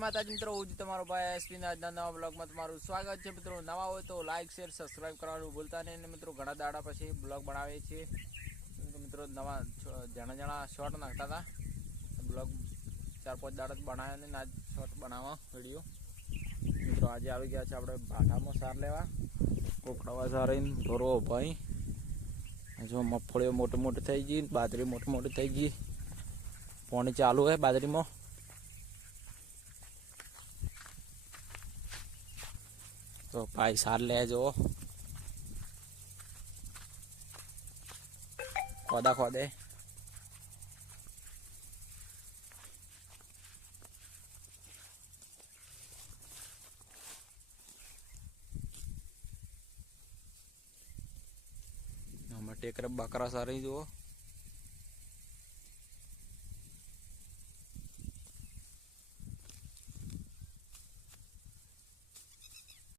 માતાજી મિત્રો, હું તમારો ભાઈ એસપી ના આજના નવા બ્લોગમાં તમારું સ્વાગત છે. મિત્રો નવા હોય તો લાઈક શેર સબસ્ક્રાઈબ કરવાનું ભૂલતા નહીં. અને મિત્રો ઘણા દાડા પછી બ્લોગ બનાવીએ છીએ. મિત્રો નવા જણા શોર્ટ નાખતા હતા, બ્લોગ 4-5 દાડા બનાવ્યા ને આજ શોર્ટ બનાવવા વિડીયો. મિત્રો આજે આવી ગયા છે આપણે ભાટામાં સાર લેવા. કોકડાવા સાર ઢોરો ભાઈ જો મગફળીઓ મોટી મોટી થઈ ગઈ, બાજરી મોટી મોટી થઈ ગઈ, પાણી ચાલુ હે બાજરીમાં. તો ભાઈ સાર લેજો, ખોદા ખોદે ટેકરે બકરા સારી જુઓ.